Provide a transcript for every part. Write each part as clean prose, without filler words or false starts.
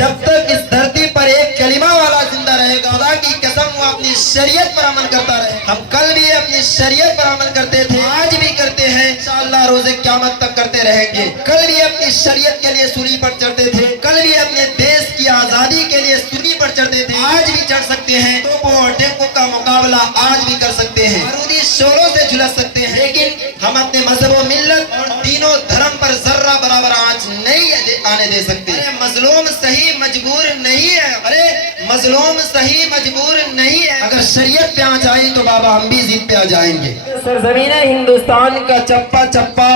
जब तक इस धरती पर एक कलिमा वाला जिंदा रहेगा, खुदा की कसम वो अपनी शरीयत पर अमल करता रहे। हम कल भी अपनी शरीयत पर अमल करते थे, आज भी करते हैं, इंशाअल्लाह रोज़े क़यामत तक करते रहेंगे। कल भी अपनी शरीयत के लिए सूली पर चढ़ते थे, कल भी अपने देश की आज़ादी के लिए सूली पर चढ़ते थे, आज भी चढ़ सकते हैं। तोपों और टैंकों का मुकाबला आज भी कर सकते हैं, बारूदी शोलों से झुलस सकते हैं, लेकिन हम अपने मजहब व मिल्लत और दीनों धर्म पर जर्रा बराबर आंच नहीं आने दे सकते। अरे मजलूम सही मजबूर नहीं है, अरे मजलूम सही मजबूर नहीं है। अगर शरीयत पे आंच आई तो बाबा हम भी जिद पे आ जाएंगे। सरजमीन हिंदुस्तान का चप्पा चप्पा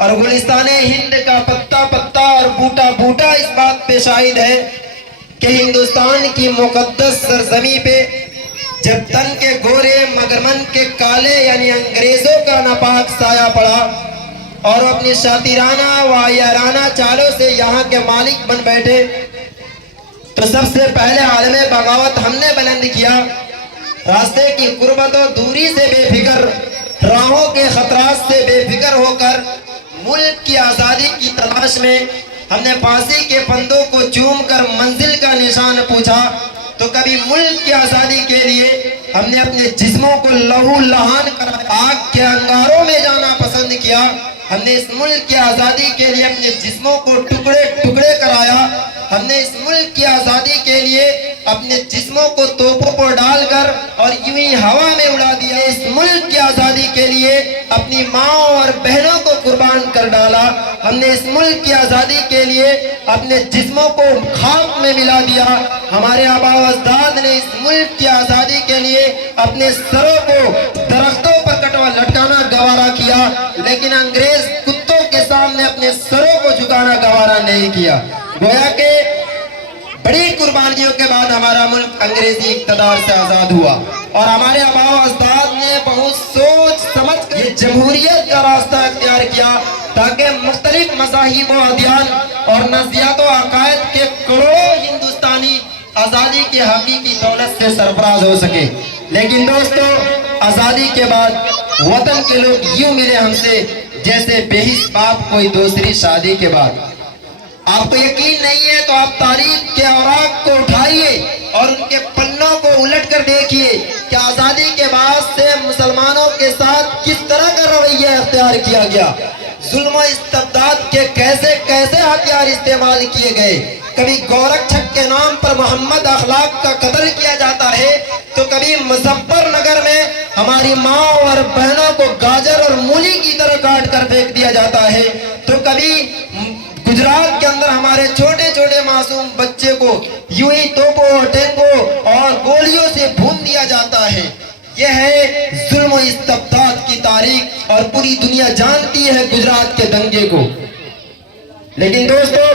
और गुलिस्तान हिंद का पत्ता पत्ता और बूटा बूटा इस बात पे शाहिद है कि हिंदुस्तान की मुकद्दस सरजमी पे जब तन के गोरे मगरमन के काले यानी अंग्रेजों का नापाक साया पड़ा और अपनी शातिराना वायाराना चालों से यहाँ के मालिक बन बैठे, तो सबसे पहले आलमे बगावत हमने बुलंद किया। रास्ते की गुर्बतों दूरी से बेफिक्र, राहों के खतरात से बेफिक्र होकर मुल्क की आज़ादी की तलाश में हमने फांसी के फंदों को चूम कर मंजिल का निशान पूछा। तो कभी मुल्क की आज़ादी के लिए हमने अपने जिस्मों को लहू लहान कर आग के अंगारों में जाना पसंद किया। हमने इस मुल्क की आज़ादी के लिए अपने जिस्मों को टुकड़े टुकड़े कराया। हमने इस मुल्क की आज़ादी के लिए अपने जिस्मों को तोपों पर डालकर और यूं ही हवा में उड़ा दिया। इस मुल्क की आज़ादी के लिए अपनी माँओं और बहनों को कुर्बान कर डाला। हमने इस मुल्क की आज़ादी के लिए अपने जिस्मों को खाक में मिला दिया। हमारे आबा व अजदाद ने इस मुल्क की आज़ादी के लिए अपने सरों को दरख्तों पर लटकाना गवारा किया, लेकिन अंग्रेज कुत्तों के सामने अपने सरों को झुकाना गवारा नहीं किया। गोया के बड़ी कुर्बानियों के बाद हमारा मुल्क अंग्रेजी इक़्तिदार से आज़ाद हुआ और हमारे आबा व अजदाद ने बहुत सोच समझ कर ये जमहूरियत का रास्ता इख्तियार किया ताकि मुख्तलिफ मज़ाहिब व अदियान और नज़रियात व अक़ायद के करोड़ों हिंदुस्तानी आज़ादी की हकीकी दौलत से सरफराज हो सके। लेकिन दोस्तों, आज़ादी के बाद वतन के लोग यूं मिले हमसे जैसे बेहिस बाप कोई दूसरी शादी के बाद। आपको यकीन नहीं है तो आप तारीख के औराक को उठाइए और उनके पन्नों को उलट कर देखिए कि आज़ादी के बाद से मुसलमानों के साथ किस तरह का रवैया इख्तियार किया गया, जुल्म व इस्तबदाद के कैसे कैसे हथियार इस्तेमाल किए गए। कभी गोरखछक के नाम पर मोहम्मद अखलाक का कत्ल किया जाता है, तो कभी मुजफ्फरनगर में हमारी माँ और बहनों को गाजर और मूली की तरह काट कर फेंक दिया जाता है, तो कभी गुजरात के अंदर हमारे छोटे छोटे मासूम बच्चे को यूं ही तोपों टैंकों और गोलियों से भून दिया जाता है। यह है जुल्म व इस्तबदाद की तारीख और पूरी दुनिया जानती है गुजरात के दंगे को। लेकिन दोस्तों,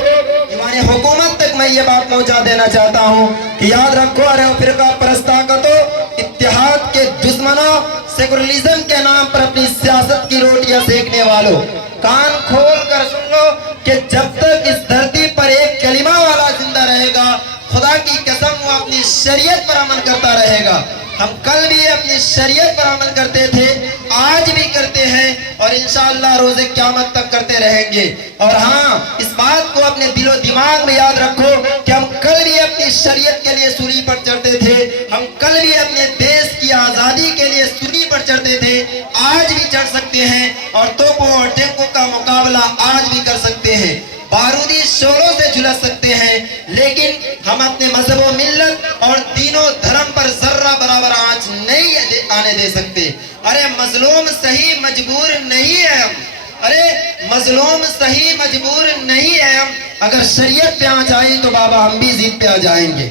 ईवान हुकूमत तक मैं ये बात पहुंचा देना चाहता हूं कि याद रखो, अरे फिरका परस्त ताकतों, इत्तेहाद के दुश्मनों, सेकुलरिज्म के नाम पर अपनी सियासत की रोटियां सेकने वालों, कान खोल कर सुन लो कि जब तक इस धरती पर एक कलिमा वाला जिंदा रहेगा, खुदा की कसम वो अपनी शरीयत पर अमल करता रहेगा। हम कल भी अपनी शरीयत पर अमल करते थे, आज भी करते हैं और इंशाअल्लाह रोज़े क़यामत तक करते रहेंगे। और हाँ, इस बात को अपने दिलो दिमाग में याद रखो कि हम कल भी अपनी शरीयत के लिए सूली पर चढ़ते थे, हम कल भी अपने देश की आज़ादी के लिए सूली पर चढ़ते थे, आज भी चढ़ सकते हैं और तोपों और टैंकों का मुकाबला आज भी कर सकते हैं, बारूदी शोलों से झुलस सकते हैं, लेकिन हम अपने मजहब व मिल्लत और दीनों धर्म पर जर्रा बराबर आंच नहीं आने दे सकते। अरे मजलूम सही मजबूर नहीं है हम, अरे मजलूम सही मजबूर नहीं है हम। अगर शरीयत पे आंच आई तो बाबा हम भी जिद पे आ जाएंगे।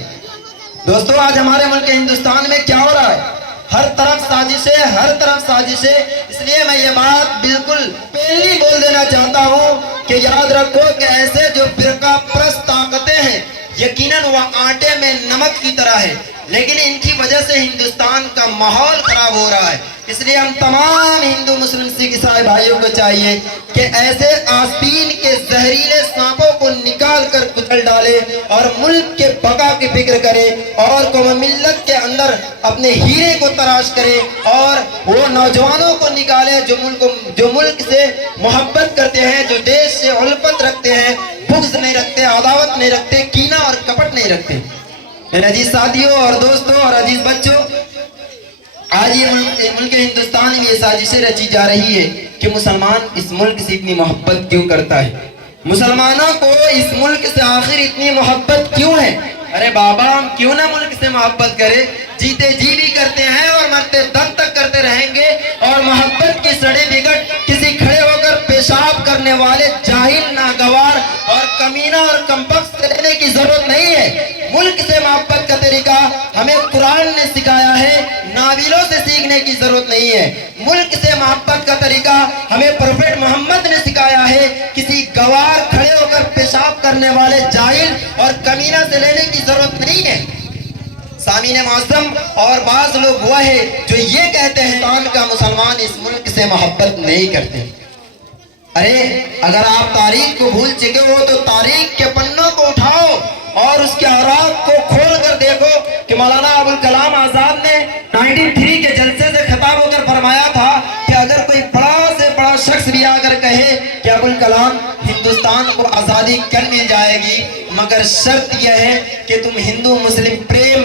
दोस्तों, आज हमारे मुल्क हिंदुस्तान में क्या हो रहा है? हर तरफ साजिशें, हर तरफ साजिशें। इसलिए मैं ये बात बिल्कुल पहली बोल देना चाहता हूँ कि याद रखो कि ऐसे जो फिरका परस्त ताकतें हैं, यकीनन वह आटे में नमक की तरह है। لیکن ان کی وجہ سے ہندوستان کا ماحول خراب ہو رہا ہے. اس لیے ہم تمام ہندو مسلم سکھ عیسائی بھائیوں کو چاہیے کہ ایسے آستین کے زہریلے سانپوں کو نکال کر کچل ڈالے اور ملک کے بقا کی فکر کرے اور قوم ملت کے اندر اپنے ہیرے کو تراش کرے اور وہ نوجوانوں کو نکالے جو ملک سے محبت کرتے ہیں, جو دیش سے الفت رکھتے ہیں, بغض نہیں رکھتے, عداوت نہیں رکھتے, کینہ اور کپٹ نہیں رکھتے. میرے عزیز ساتھیوں اور دوستوں اور عزیز بچوں, آج یہ ملک ہندوستان میں یہ سازشیں رچی جا رہی ہے کہ مسلمان اس ملک سے اتنی محبت کیوں کرتا ہے, مسلمانوں کو اس ملک سے آخر اتنی محبت کیوں ہے. ارے بابا, ہم کیوں نہ ملک سے محبت کرے, جیتے جی بھی کرتے ہیں اور مرتے دم تک کرتے رہیں گے. اور محبت کی سڑے بگٹ کسی کھڑے ہو کر پیشاب کرنے والے جاہل, ناگوار اور کمینہ اور کمبخت سے لینے کی ضرورت نہیں ہے. ملک سے محبت کا طریقہ ہمیں قرآن نے سکھایا ہے, ناولوں سے سیکھنے کی ضرورت نہیں ہے. ملک سے محبت کا طریقہ ہمیں پروفیٹ محمد نے سکھایا ہے, کسی گوار کھڑے ہو کر پیشاب کرنے والے جاہل اور کمینہ سے لینے کی ضرورت نہیں ہے. سامعین معظم, اور بعض لوگ وہ ہے جو یہ کہتے ہیں ہندوستان کا مسلمان اس ملک سے محبت نہیں کرتے. ارے اگر آپ تاریخ کو بھول چکے ہو تو تاریخ کے پنوں کو اٹھاؤ اور اس کے اوراق کو کھول کر دیکھو کہ مولانا ابوالکلام آزاد نے 93 کے جلسے سے خطاب ہو کر فرمایا تھا کہ اگر کوئی بڑا سے بڑا شخص بھی آ کر کہے کہ ابوالکلام ہندوستان کو آزادی کل مل جائے گی, مگر شرط یہ ہے کہ تم ہندو مسلم پریم,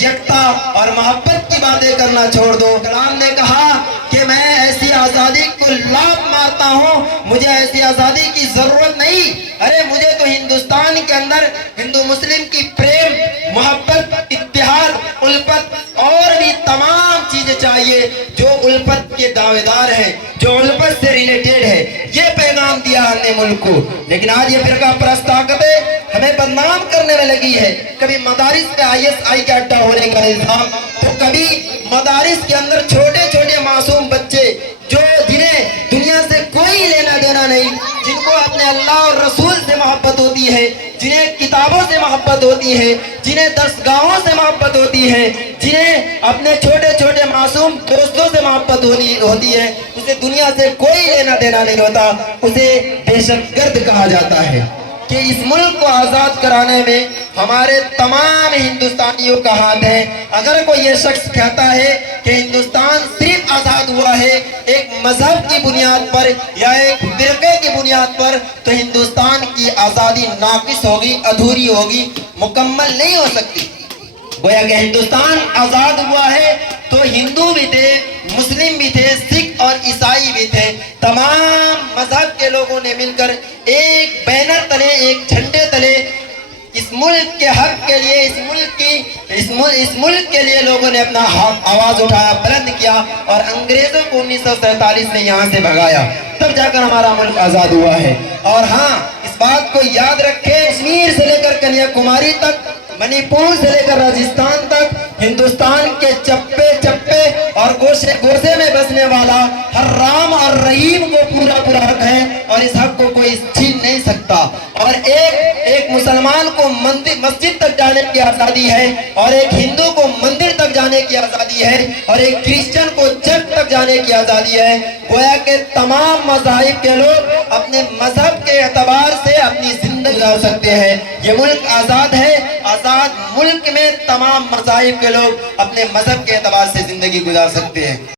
یکتا اور محبت کی باتیں کرنا چھوڑ دو. کلام نے کہا کہ میں ایسی آزادی کو لات مارتا ہوں, مجھے ایسی آزادی کی ضرورت نہیں. ارے مجھے تو ہندوستان کے اندر ہندو مسلم کی پریم, محبت, اتحاد, الفت اور بھی تمام چیزیں چاہیے جو الفت کے دعوے دار ہیں, جو الفت سے ریلیٹڈ ہے. یہ پیغام دیا ہم نے ملک کو. لیکن آج یہ فرقہ پرست طاقتیں ہمیں بدنام کرنے میں لگی ہے. کبھی مدارس پہ ISI کا اڈا ہونے کا الزام, تو کبھی مدارس کے اندر چھوٹے چھوٹے معصوم بچے جنہیں دنیا سے کوئی لینا دینا نہیں, جن کو اپنے اللہ اور رسول سے محبت ہوتی ہے, جنہیں کتابوں سے محبت ہوتی ہے, جنہیں درسگاہوں سے محبت ہوتی ہے, جنہیں اپنے چھوٹے چھوٹے معصوم دوستوں سے محبت ہوتی ہے, اسے دنیا سے کوئی لینا دینا نہیں ہوتا. اسے دہشت گرد کہا جاتا ہے. کہ اس ملک کو آزاد کرانے میں ہمارے تمام ہندوستانیوں کا ہاتھ ہے. اگر کوئی یہ شخص کہتا ہے کہ ہندوستان صرف آزاد ہوا ہے ایک مذہب کی بنیاد پر یا ایک فرقے کی بنیاد پر, تو ہندوستان کی آزادی ناقص ہوگی, ادھوری ہوگی, مکمل نہیں ہو سکتی. گویا کہ ہندوستان آزاد ہوا ہے تو ہندو بھی تھے, مسلم بھی تھے, سکھ اور عیسائی بھی تھے. تمام مذہب کے لوگوں نے مل کر ایک بینر تلے, ایک جھنڈے تلے اس ملک کے حق کے لیے, اس ملک کے لیے لوگوں نے اپنا آواز اٹھایا, بلند کیا اور انگریزوں کو 1947 میں یہاں سے بھگایا. تب جا کر ہمارا ملک آزاد ہوا ہے. اور ہاں, اس بات کو یاد رکھیں, کشمیر سے لے کر کنیا کماری تک, منی پور سے لے کر راجستھان تک, ہندوستان کے چپے چپے اور گوشے گوشے میں بسنے والا ہر رام اور رحیم کو پورا پورا حق ہے اور اس حق کو کوئی چھین نہیں سکتا. اور ایک مسلمان کو مسجد تک جانے کی آزادی ہے, اور ایک ہندو کو مندر تک جانے کی آزادی ہے, اور ایک کرسچن کو چرچ تک جانے کی آزادی ہے. گویا کہ تمام مذاہب کے لوگ اپنے مذہب کے اعتبار سے اپنی زندگی گزار سکتے ہیں. یہ ملک آزاد ہے. آزاد ملک میں تمام مذاہب کے لوگ اپنے مذہب کے اعتبار سے زندگی گزار سکتے ہیں.